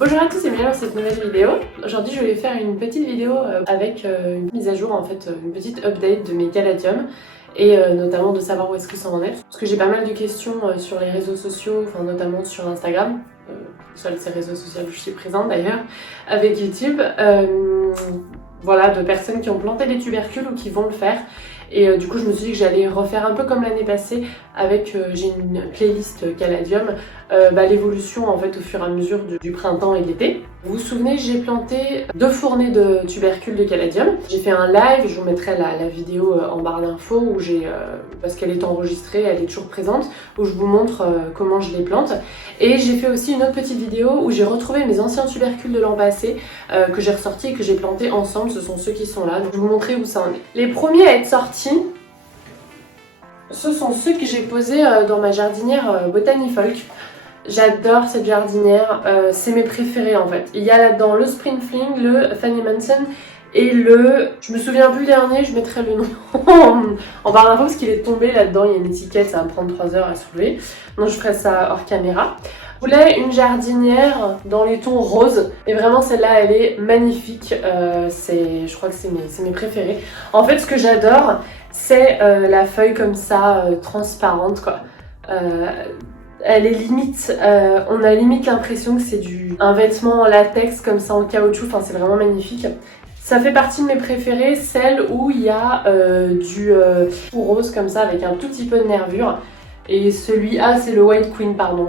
Bonjour à tous et bienvenue dans cette nouvelle vidéo. Aujourd'hui je vais faire une petite vidéo avec une mise à jour, en fait une petite update de mes caladiums et notamment de savoir où est-ce qu'ils sont en est. Parce que j'ai pas mal de questions sur les réseaux sociaux, enfin notamment sur Instagram, sur ces réseaux sociaux où je suis présente d'ailleurs, avec YouTube. Voilà, de personnes qui ont planté des tubercules ou qui vont le faire. Et du coup je me suis dit que j'allais refaire un peu comme l'année passée avec, j'ai une playlist caladium, l'évolution en fait au fur et à mesure du printemps et de l'été. Vous vous souvenez, j'ai planté 2 fournées de tubercules de caladium. J'ai fait un live, je vous mettrai la vidéo en barre d'infos où j'ai, parce qu'elle est enregistrée, elle est toujours présente, où je vous montre comment je les plante. Et j'ai fait aussi une autre petite vidéo où j'ai retrouvé mes anciens tubercules de l'an passé que j'ai ressortis et que j'ai plantés ensemble. Ce sont ceux qui sont là, donc je vais vous montrer où ça en est. Les premiers à être sortis, ce sont ceux que j'ai posés dans ma jardinière Botanifolk. J'adore cette jardinière, c'est mes préférés en fait. Il y a là-dedans le Spring Fling, le Fanny Manson et le... Je me souviens plus le dernier, je mettrai le nom en barre d'infos parce qu'il est tombé là-dedans, il y a une étiquette, ça va me prendre 3 heures à soulever. Donc je ferai ça hors caméra. Je voulais une jardinière dans les tons roses et vraiment celle-là elle est magnifique, je crois que c'est mes préférés. En fait ce que j'adore c'est la feuille comme ça, transparente quoi. Elle est limite, on a limite l'impression que c'est un vêtement en latex comme ça en caoutchouc, enfin c'est vraiment magnifique. Ça fait partie de mes préférées, celle où il y a du rose comme ça avec un tout petit peu de nervure. Et c'est le White Queen pardon.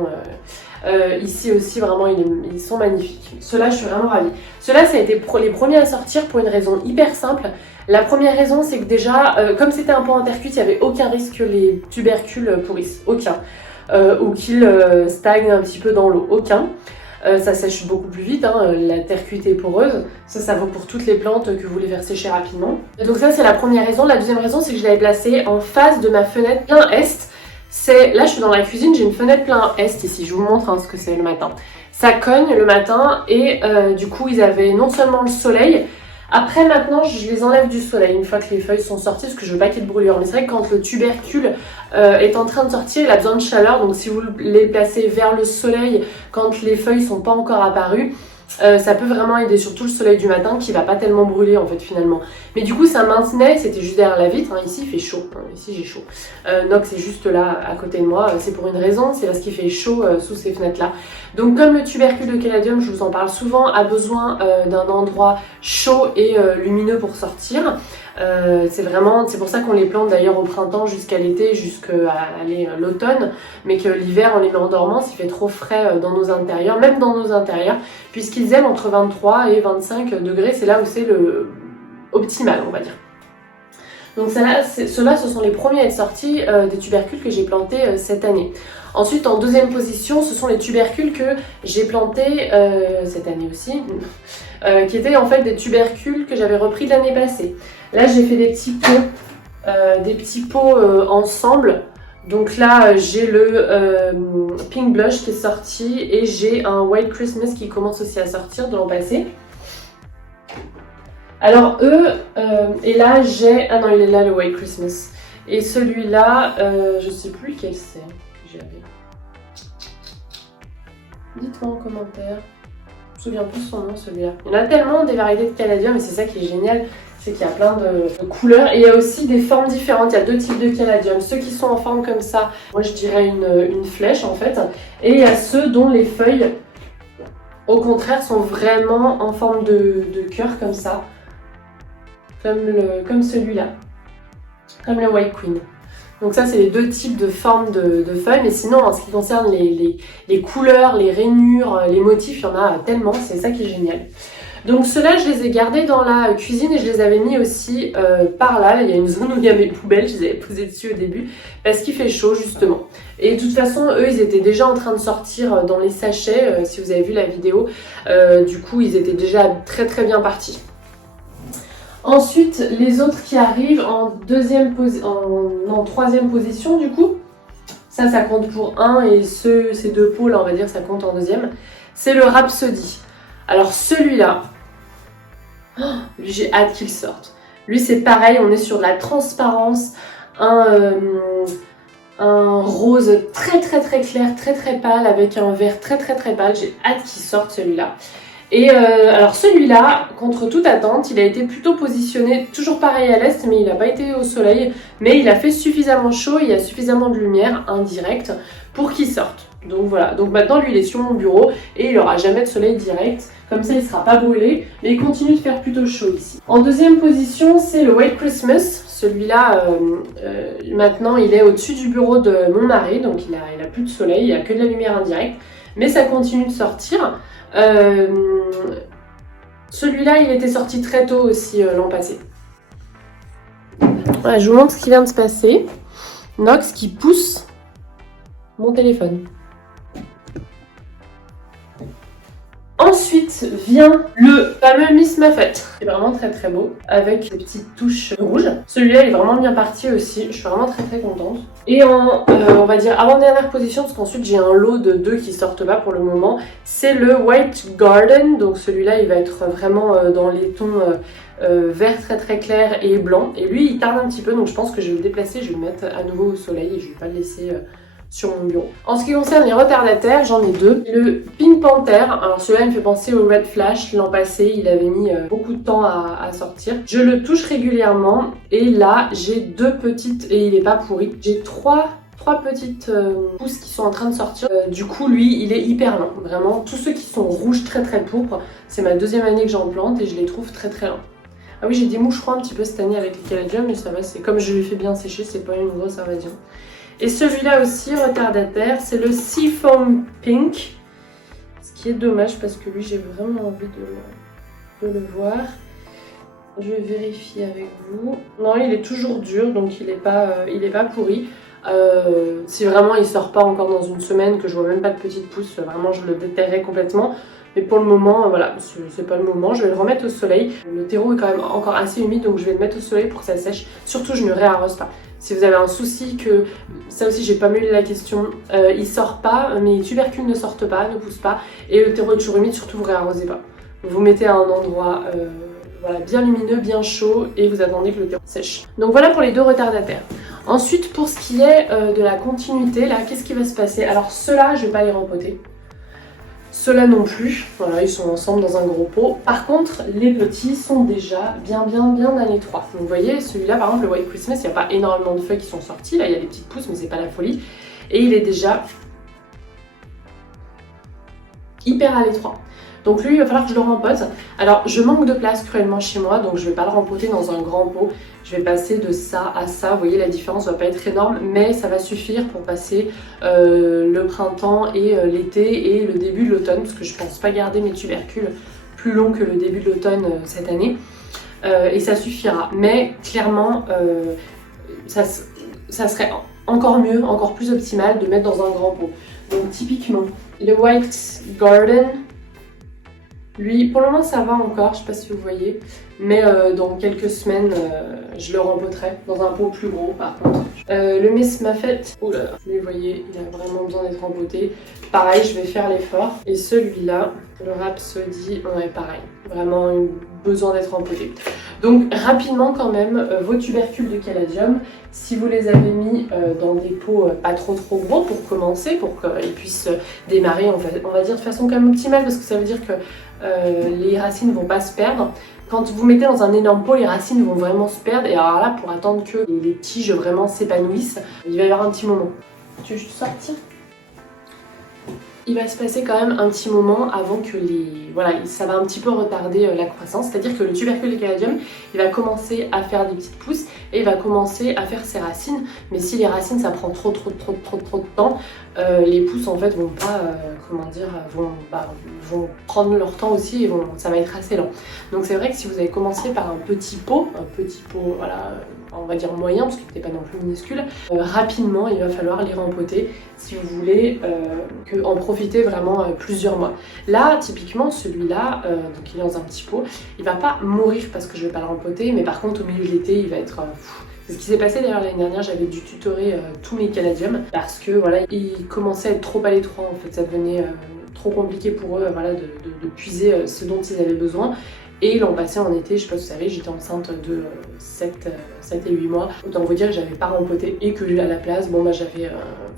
Ici aussi vraiment ils sont magnifiques. Ceux-là je suis vraiment ravie. Ceux-là ça a été les premiers à sortir pour une raison hyper simple. La première raison c'est que déjà, comme c'était un pot en terre cuite, il n'y avait aucun risque que les tubercules pourrissent, aucun. Ou qu'ils stagnent un petit peu dans l'eau, aucun. Ça sèche beaucoup plus vite, hein, la terre cuite est poreuse. Ça vaut pour toutes les plantes que vous voulez faire sécher rapidement. Donc ça c'est la première raison. La deuxième raison c'est que je l'avais placé en face de ma fenêtre plein est. Là je suis dans la cuisine, j'ai une fenêtre plein est ici, je vous montre ce que c'est le matin. Ça cogne le matin et du coup ils avaient non seulement le soleil. Après maintenant je les enlève du soleil une fois que les feuilles sont sorties parce que je veux pas qu'il y ait de brûlure. Mais c'est vrai que quand le tubercule est en train de sortir, il a besoin de chaleur. Donc si vous les placez vers le soleil quand les feuilles sont pas encore apparues, ça peut vraiment aider, surtout le soleil du matin qui va pas tellement brûler en fait finalement. Mais du coup ça maintenait, c'était juste derrière la vitre, hein. Ici il fait chaud, hein. Ici j'ai chaud. Nox est juste là à côté de moi, c'est pour une raison, c'est parce qu'il fait chaud sous ces fenêtres là. Donc comme le tubercule de caladium, je vous en parle souvent, a besoin d'un endroit chaud et lumineux pour sortir. C'est pour ça qu'on les plante d'ailleurs au printemps jusqu'à l'été, jusqu'à l'automne, mais que l'hiver on les met en dormance, il fait trop frais dans nos intérieurs, même dans nos intérieurs, puisqu'ils aiment entre 23 et 25 degrés, c'est là où c'est le optimal on va dire. Donc ceux-là ce sont les premiers à être sortis des tubercules que j'ai plantés cette année. Ensuite en deuxième position ce sont les tubercules que j'ai plantés cette année aussi, qui étaient en fait des tubercules que j'avais repris de l'année passée. Là j'ai fait des petits pots ensemble. Donc là j'ai le Pink Blush qui est sorti et j'ai un White Christmas qui commence aussi à sortir de l'an passé. Alors eux, et là j'ai... Ah non il est là le White Christmas. Et celui-là, je sais plus lequel c'est que j'avais. Dites-moi en commentaire. Je me souviens plus son nom celui-là. Il y en a tellement des variétés de caladium et c'est ça qui est génial. C'est qu'il y a plein de couleurs et il y a aussi des formes différentes. Il y a 2 types de caladium. Ceux qui sont en forme comme ça, moi je dirais une flèche en fait. Et il y a ceux dont les feuilles, au contraire, sont vraiment en forme de cœur comme ça. Comme celui-là. Comme le White Queen. Donc ça c'est les 2 types de formes de feuilles. Mais sinon en ce qui concerne les couleurs, les rainures, les motifs, il y en a tellement. C'est ça qui est génial. Donc ceux-là, je les ai gardés dans la cuisine et je les avais mis aussi par là. Il y a une zone où il y avait les poubelles, je les avais posées dessus au début parce qu'il fait chaud justement. Et de toute façon, eux, ils étaient déjà en train de sortir dans les sachets, si vous avez vu la vidéo. Du coup, ils étaient déjà très très bien partis. Ensuite, les autres qui arrivent en troisième position du coup. Ça compte pour 1 et ces 2 pots là, on va dire, ça compte en deuxième. C'est le Rhapsody. Alors celui-là, lui j'ai hâte qu'il sorte. Lui c'est pareil, on est sur de la transparence, un un rose très clair, très pâle avec un vert très pâle. J'ai hâte qu'il sorte celui-là. Et alors celui-là, contre toute attente, il a été plutôt positionné, toujours pareil à l'est, mais il n'a pas été au soleil. Mais il a fait suffisamment chaud, il y a suffisamment de lumière indirecte pour qu'il sorte. Donc voilà, donc maintenant lui il est sur mon bureau et il n'aura jamais de soleil direct. Comme ça il ne sera pas brûlé, mais il continue de faire plutôt chaud ici. En deuxième position, c'est le White Christmas. Celui-là, maintenant il est au-dessus du bureau de mon mari, donc il a plus de soleil, il n'y a que de la lumière indirecte. Mais ça continue de sortir. Celui-là, il était sorti très tôt aussi l'an passé. Voilà, je vous montre ce qui vient de se passer. Nox qui pousse mon téléphone. Ensuite vient le fameux Miss Muffet. C'est vraiment très beau, avec des petites touches rouges. Celui-là est vraiment bien parti aussi, je suis vraiment très contente. Et on va dire avant-dernière position, parce qu'ensuite j'ai un lot de 2 qui sortent pas pour le moment, c'est le White Garden. Donc celui-là il va être vraiment dans les tons vert très clair et blanc. Et lui il tarde un petit peu, donc je pense que je vais le déplacer, je vais le mettre à nouveau au soleil et je vais pas le laisser sur mon bureau. En ce qui concerne les retardataires, j'en ai 2. Le Pink Panther, alors celui-là il me fait penser au Red Flash. L'an passé, il avait mis beaucoup de temps à sortir. Je le touche régulièrement et là, j'ai 2 petites, et il est pas pourri. J'ai 3 petites pousses qui sont en train de sortir. Du coup, lui, il est hyper lent. Vraiment, tous ceux qui sont rouges très pourpres, c'est ma 2e année que j'en plante et je les trouve très lents. Ah oui, j'ai des moucherons un petit peu cette année avec les caladiums, mais ça va, c'est comme je les fais bien sécher, c'est pas une grosse invasion. Et celui-là aussi, retardataire, c'est le Seafoam Pink. Ce qui est dommage parce que lui, j'ai vraiment envie de le voir. Je vais vérifier avec vous. Non, il est toujours dur, donc il est pas pourri. Si vraiment il sort pas encore dans une semaine, que je vois même pas de petites pousses, vraiment je le déterrerai complètement. Mais pour le moment, voilà, c'est pas le moment. Je vais le remettre au soleil. Le terreau est quand même encore assez humide, donc je vais le mettre au soleil pour que ça sèche. Surtout, je ne réarrose pas. Si vous avez un souci que, ça aussi j'ai pas mêlé la question, il sort pas, mais les tubercules ne sortent pas, ne poussent pas, et le terreau est toujours humide, surtout vous réarrosez pas. Vous mettez à un endroit voilà, bien lumineux, bien chaud, et vous attendez que le terreau sèche. Donc voilà pour les 2 retardataires. Ensuite, pour ce qui est de la continuité, là, qu'est-ce qui va se passer? Alors ceux-là, je vais pas les rempoter. Ceux-là non plus, voilà, ils sont ensemble dans un gros pot. Par contre, les petits sont déjà bien à l'étroit. Donc vous voyez, celui-là, par exemple, le White Christmas, il n'y a pas énormément de feuilles qui sont sorties. Là, il y a des petites pousses, mais c'est pas la folie. Et il est déjà hyper à l'étroit. Donc lui, il va falloir que je le rempote. Alors, je manque de place cruellement chez moi, donc je vais pas le rempoter dans un grand pot. Je vais passer de ça à ça. Vous voyez, la différence va pas être énorme, mais ça va suffire pour passer le printemps et l'été et le début de l'automne, parce que je pense pas garder mes tubercules plus longs que le début de l'automne cette année. Et ça suffira. Mais clairement, ça serait encore mieux, encore plus optimal de mettre dans un grand pot. Donc typiquement, le White Garden, lui, pour le moment ça va encore, je sais pas si vous voyez, mais dans quelques semaines, je le rempoterai dans un pot plus gros par contre. Le Miss Muffet, oh là là, vous voyez, il a vraiment besoin d'être rempoté. Pareil, je vais faire l'effort. Et celui-là, le Rhapsody, ouais pareil, vraiment besoin d'être rempoté. Donc rapidement quand même, vos tubercules de caladium, si vous les avez mis dans des pots pas trop gros pour commencer, pour qu'ils puissent démarrer, on va dire de façon quand même optimale, parce que ça veut dire que les racines ne vont pas se perdre. Quand vous mettez dans un énorme pot, les racines vont vraiment se perdre, et alors là, pour attendre que les tiges vraiment s'épanouissent, il va y avoir un petit moment. Tu veux juste sortir ? Il va se passer quand même un petit moment avant que voilà, ça va un petit peu retarder la croissance, c'est-à-dire que le tubercule de caladium, il va commencer à faire des petites pousses et il va commencer à faire ses racines, mais si les racines ça prend trop de temps, les pousses en fait vont pas, vont prendre leur temps aussi et ça va être assez lent. Donc c'est vrai que si vous avez commencé par un petit pot, voilà, on va dire moyen, parce qu'il n'était pas non plus minuscule, rapidement il va falloir les rempoter si vous voulez en profiter vraiment plusieurs mois. Là, typiquement, celui-là, donc il est dans un petit pot, il va pas mourir parce que je vais pas le rempoter, mais par contre au milieu de l'été, il va être... C'est ce qui s'est passé d'ailleurs l'année dernière, j'avais dû tutorer tous mes caladiums parce que voilà, ils commençaient à être trop à l'étroit en fait, ça devenait trop compliqué pour eux voilà, de puiser ce dont ils avaient besoin. Et l'an passé en été, je sais pas si vous savez, j'étais enceinte de 7 et 8 mois. Autant vous dire que j'avais pas rempoté et que à la place, bon bah j'avais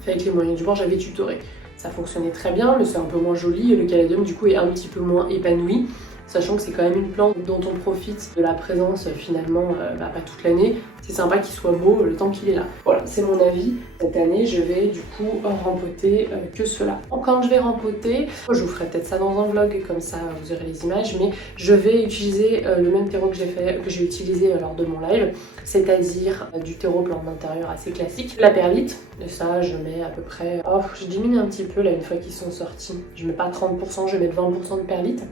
fait avec les moyens du bord, j'avais tutoré. Ça fonctionnait très bien, mais c'est un peu moins joli et le caladium du coup est un petit peu moins épanoui. Sachant que c'est quand même une plante dont on profite de la présence finalement pas toute l'année. C'est sympa qu'il soit beau le temps qu'il est là. Voilà, c'est mon avis. Cette année, je vais du coup rempoter que cela. Quand je vais rempoter, je vous ferai peut-être ça dans un vlog, comme ça vous aurez les images, mais je vais utiliser le même terreau que j'ai utilisé lors de mon live, c'est-à-dire du terreau plante d'intérieur assez classique. La perlite, et ça je mets à peu près... Oh, je diminue un petit peu là une fois qu'ils sont sortis. Je mets pas 30%, je vais mettre 20% de perlite.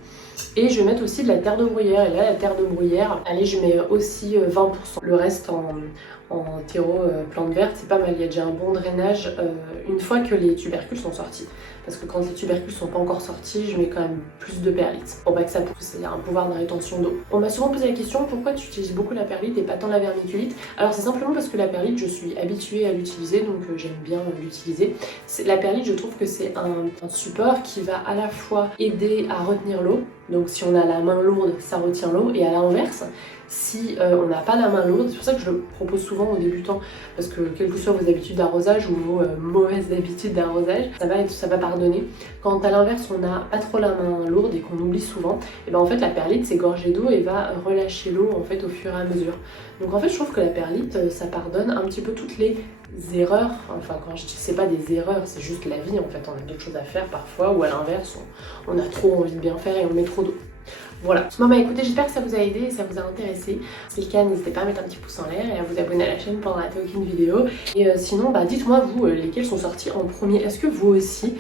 Et je vais mettre aussi de la terre de bruyère. Et là, la terre de bruyère, allez, je mets aussi 20%. Le reste en terreau plante verte, c'est pas mal. Il y a déjà un bon drainage une fois que les tubercules sont sortis. Parce que quand les tubercules sont pas encore sortis, je mets quand même plus de perlite pour pas que ça pousse. Il y a un pouvoir de rétention d'eau. On m'a souvent posé la question pourquoi tu utilises beaucoup la perlite et pas tant la vermiculite. Alors c'est simplement parce que la perlite, je suis habituée à l'utiliser, donc j'aime bien l'utiliser. La perlite, je trouve que c'est un support qui va à la fois aider à retenir l'eau. Donc si on a la main lourde, ça retient l'eau, et à l'inverse, si on n'a pas la main lourde, c'est pour ça que je le propose souvent aux débutants, parce que quelles que soient vos habitudes d'arrosage ou vos mauvaises habitudes d'arrosage, ça va pardonner. Quand à l'inverse on n'a pas trop la main lourde et qu'on oublie souvent, et ben en fait la perlite c'est gorgé d'eau et va relâcher l'eau en fait au fur et à mesure. Donc en fait je trouve que la perlite ça pardonne un petit peu toutes les erreurs, enfin quand je dis c'est pas des erreurs, c'est juste la vie en fait, on a d'autres choses à faire parfois, ou à l'inverse on a trop envie de bien faire et on met trop d'eau. Voilà. Bon bah écoutez, j'espère que ça vous a aidé et ça vous a intéressé. Si c'est le cas, n'hésitez pas à mettre un petit pouce en l'air et à vous abonner à la chaîne pour ne rater aucune vidéo. Et sinon, bah dites-moi vous, lesquels sont sortis en premier. Est-ce que vous aussi,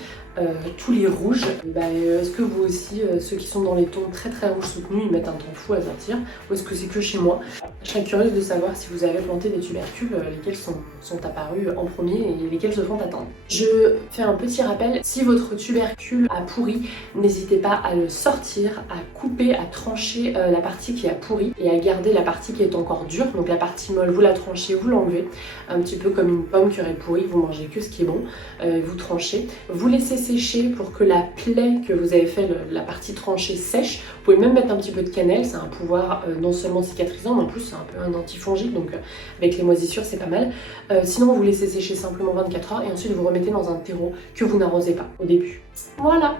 tous les rouges, est-ce que vous aussi, ceux qui sont dans les tons très très rouges soutenus, ils mettent un temps fou à sortir, ou est-ce que c'est que chez moi? Je serais curieuse de savoir si vous avez planté des tubercules, lesquels sont apparus en premier et lesquels se font attendre. Je fais un petit rappel, si votre tubercule a pourri, n'hésitez pas à le sortir, à couper, à trancher la partie qui a pourri et à garder la partie qui est encore dure. Donc la partie molle, vous la tranchez, vous l'enlevez, un petit peu comme une pomme qui aurait pourri, vous mangez que ce qui est bon, vous tranchez, vous laissez sécher pour que la plaie que vous avez fait, la partie tranchée sèche. Vous pouvez même mettre un petit peu de cannelle, ça a un pouvoir non seulement cicatrisant, mais en plus c'est un peu un antifongique, donc avec les moisissures c'est pas mal. Sinon vous laissez sécher simplement 24 heures et ensuite vous remettez dans un terreau que vous n'arrosez pas au début. Voilà!